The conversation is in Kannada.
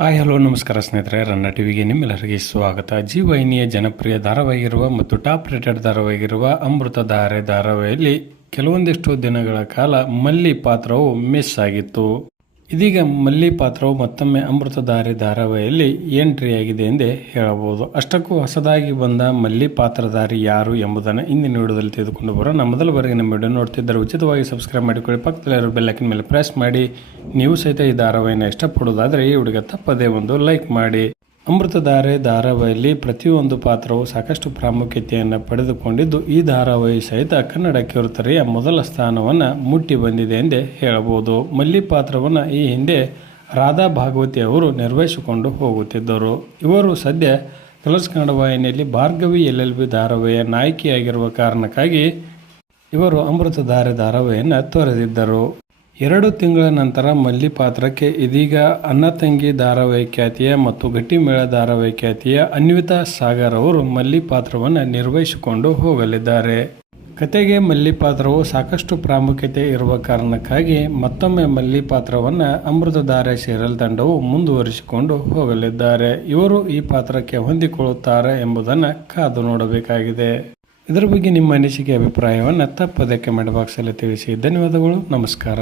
ಹಾಯ್, ಹಲೋ, ನಮಸ್ಕಾರ ಸ್ನೇಹಿತರೆ. ರನ್ನ ಟಿವಿಗೆ ನಿಮ್ಮೆಲ್ಲರಿಗೆ ಸ್ವಾಗತ. ಜಿ ವಾಹಿನಿಯ ಜನಪ್ರಿಯ ಧಾರಾವಾಹಿಗಿರುವ ಮತ್ತು ಟಾಪ್ ರೇಟೆಡ್ ಧಾರಾವಾಹಿಗಿರುವ ಅಮೃತ ಧಾರೆ ಧಾರಾವಾಹಿಯಲ್ಲಿ ಕೆಲವೊಂದಿಷ್ಟು ದಿನಗಳ ಕಾಲ ಮಲ್ಲಿ ಪಾತ್ರವು ಮಿಸ್ ಆಗಿತ್ತು. ಇದೀಗ ಮಲ್ಲಿ ಪಾತ್ರವು ಮತ್ತೊಮ್ಮೆ ಅಮೃತಧಾರಿ ಧಾರಾವಾಹಿಯಲ್ಲಿ ಎಂಟ್ರಿಯಾಗಿದೆ ಎಂದೇ ಹೇಳಬಹುದು. ಅಷ್ಟಕ್ಕೂ ಹೊಸದಾಗಿ ಬಂದ ಮಲ್ಲಿ ಪಾತ್ರಧಾರಿ ಯಾರು ಎಂಬುದನ್ನು ಇಂದಿನ ವಿಡಿಯೋದಲ್ಲಿ ತೆಗೆದುಕೊಂಡು ಬರೋಣ. ಮೊದಲ ಬಾರಿಗೆ ನಮ್ಮ ವಿಡಿಯೋ ನೋಡ್ತಿದ್ದರೆ ಉಚಿತವಾಗಿ ಸಬ್ಸ್ಕ್ರೈಬ್ ಮಾಡಿಕೊಳ್ಳಿ. ಪಕ್ಕದಲ್ಲಿರೋ ಬೆಲ್ಲೈಕನ್ ಮೇಲೆ ಪ್ರೆಸ್ ಮಾಡಿ. ನೀವು ಸಹಿತ ಈ ಧಾರಾವಾಹಿನ ಇಷ್ಟಪಡೋದಾದರೆ ಈ ಹುಡುಗ ತಪ್ಪದೇ ಒಂದು ಲೈಕ್ ಮಾಡಿ. ಅಮೃತಧಾರೆ ಧಾರಾವಾಹಿಯಲ್ಲಿ ಪ್ರತಿಯೊಂದು ಪಾತ್ರವು ಸಾಕಷ್ಟು ಪ್ರಾಮುಖ್ಯತೆಯನ್ನು ಪಡೆದುಕೊಂಡಿದ್ದು, ಈ ಧಾರಾವಾಹಿ ಸಹಿತ ಕನ್ನಡ ಕಿರುತೆರೆಯ ಮೊದಲ ಸ್ಥಾನವನ್ನು ಮುಟ್ಟಿ ಬಂದಿದೆ ಎಂದೇ ಹೇಳಬಹುದು. ಮಲ್ಲಿ ಪಾತ್ರವನ್ನು ಈ ಹಿಂದೆ ರಾಧಾ ಭಾಗವತಿ ಅವರು ನಿರ್ವಹಿಸಿಕೊಂಡು ಹೋಗುತ್ತಿದ್ದರು. ಇವರು ಸದ್ಯ ಕಲರ್ಸ್ ಕನ್ನಡ ವಾಹಿನಿಯಲ್ಲಿ ಭಾರ್ಗವಿ ಎಲ್ ಎಲ್ ಬಿ ಧಾರಾವಾಹಿಯ ನಾಯಕಿಯಾಗಿರುವ ಕಾರಣಕ್ಕಾಗಿ ಇವರು ಅಮೃತಧಾರೆ ಧಾರಾವಾಹಿಯನ್ನು ತೊರೆದಿದ್ದರು. ಎರಡು ತಿಂಗಳ ನಂತರ ಮಲ್ಲಿ ಪಾತ್ರಕ್ಕೆ ಇದೀಗ ಅನ್ನ ತಂಗಿ ಧಾರಾವಾಹಿ ಮತ್ತು ಗಟ್ಟಿಮೇಳ ಧಾರಾವಾಹಿ ಖ್ಯಾತಿಯ ಅನ್ವಿತಾ ಸಾಗರ್ ಅವರು ಮಲ್ಲಿ ಪಾತ್ರವನ್ನು ನಿರ್ವಹಿಸಿಕೊಂಡು ಹೋಗಲಿದ್ದಾರೆ. ಕತೆಗೆ ಮಲ್ಲಿ ಪಾತ್ರವು ಸಾಕಷ್ಟು ಪ್ರಾಮುಖ್ಯತೆ ಇರುವ ಕಾರಣಕ್ಕಾಗಿ ಮತ್ತೊಮ್ಮೆ ಮಲ್ಲಿ ಪಾತ್ರವನ್ನು ಅಮೃತಧಾರೆ ಸೀರಿಯಲ್ ತಂಡವು ಮುಂದುವರಿಸಿಕೊಂಡು ಹೋಗಲಿದ್ದಾರೆ. ಇವರು ಈ ಪಾತ್ರಕ್ಕೆ ಹೊಂದಿಕೊಳ್ಳುತ್ತಾರೆ ಎಂಬುದನ್ನು ಕಾದು ನೋಡಬೇಕಾಗಿದೆ. ಇದರ ಬಗ್ಗೆ ನಿಮ್ಮ ಅನಿಸಿಕೆ, ಅಭಿಪ್ರಾಯವನ್ನು ತಪ್ಪದೆ ಕಮೆಂಟ್ ಬಾಕ್ಸಲ್ಲಿ ತಿಳಿಸಿ. ಧನ್ಯವಾದಗಳು, ನಮಸ್ಕಾರ.